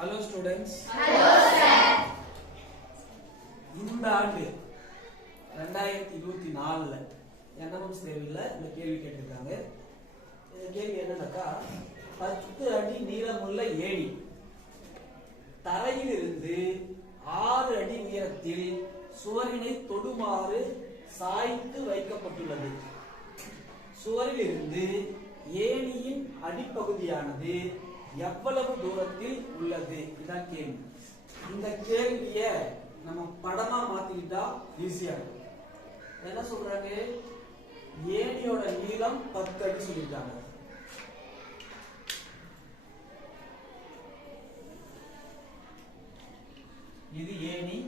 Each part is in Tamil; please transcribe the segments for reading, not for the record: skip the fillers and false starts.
Hello students. Hello sir. இந்த ஆண்டு 2024ல என்எம்எஸ் தேர்வுல இந்த கேள்வி கேட்டிருக்காங்க. இந்த கேள்வி என்னன்னாக்கா 10 அடி நீளமுள்ள ஏணி தரையிலிருந்து 6 அடி உயரத்தில் சுவரினை தொடுமாறு சாய்த்து வைக்கப்பட்டுள்ளது. சுவரிலிருந்து ஏணியின் அடிப்பகுதியானது எவ்வளவு தூரத்தில் உள்ளது? இதான் கேள்வி. இந்த கேள்விய நம்ம படமா மாத்திக்கிட்டா ஈஸியா இருக்கும். என்ன சொல்றாங்க? ஏணியோட நீளம் 10 அடி சொல்லிருக்காங்க. இது ஏணி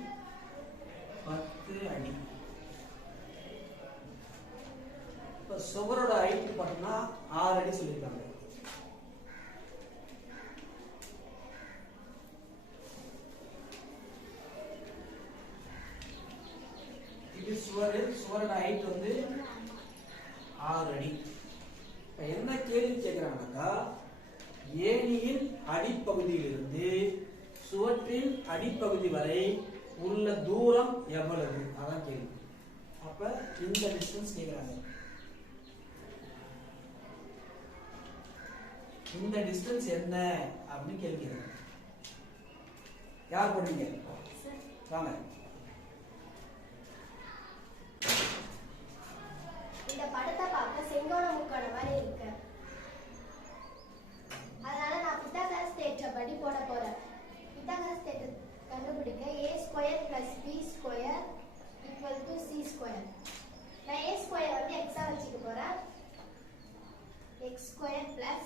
10 அடி. இப்ப சுவரோட ஹைட் பார்த்தோம்னா 6 அடி சொல்லிருக்காங்க. இது சுவரோட ஹைட் வந்து 6 அடி. என்ன கேள்வி கேட்கிறாங்கன்னாக்கா, ஏணியின் அடிப்பகுதியிலிருந்து சுவற்றின் அடிப்பகுதி வரை உள்ள தூரம் எவ்வளவு? அதான் கேள்வி. அப்ப இந்த டிஸ்டன்ஸ் கேட்கிறாங்க. இந்த டிஸ்டன்ஸ் என்ன அப்படின்னு கேள்வி கேட்கிறாங்க. யார் போடுறீங்க? வாங்க. இந்த படத்தை பார்க்க செங்கோண முக்கோண மாதிரி இருக்கு. அதனால நான் பித்தாகரஸ் தேற்றப்படி போட போறேன். பித்தாகரஸ் தேற்றம் கண்டுபிடிக்க a² + b² = c². நான் a² வந்து x ஆ வச்சுக்க போறேன். x² plus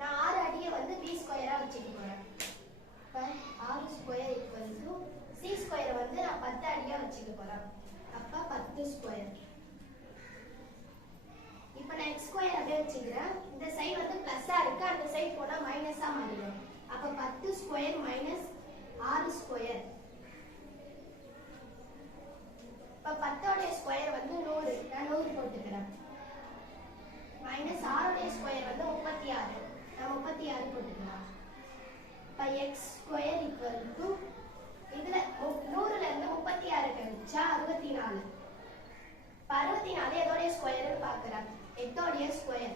நான் 6 அடியை வந்து b² ஆ வச்சுக்க போறேன். அப்ப 6² = c² வந்து நான் 10 அடியா வச்சுக்க போறேன். அப்ப 10². இப்போ நான் x² அப்படியே வச்சுக்கிறேன். இந்த சைடு வந்து பிளஸ்ஸா இருக்கு, அந்த சைடு போனா மைனஸா மாறிடும். அப்ப 10² - 6². இப்ப 10 உடைய ஸ்கொயர் வந்து 100. நான் 100 போட்டுக்கிறேன். -6 உடைய ஸ்கொயர் வந்து 36. நான் 36 போட்டுக்கிறேன். இப்ப x² இதுல 100ல இருந்து 36 கழிச்சா 64. 64 எதோடைய ஸ்கொயர்னு பார்க்கறேன். 8 உடைய ஸ்கொயர்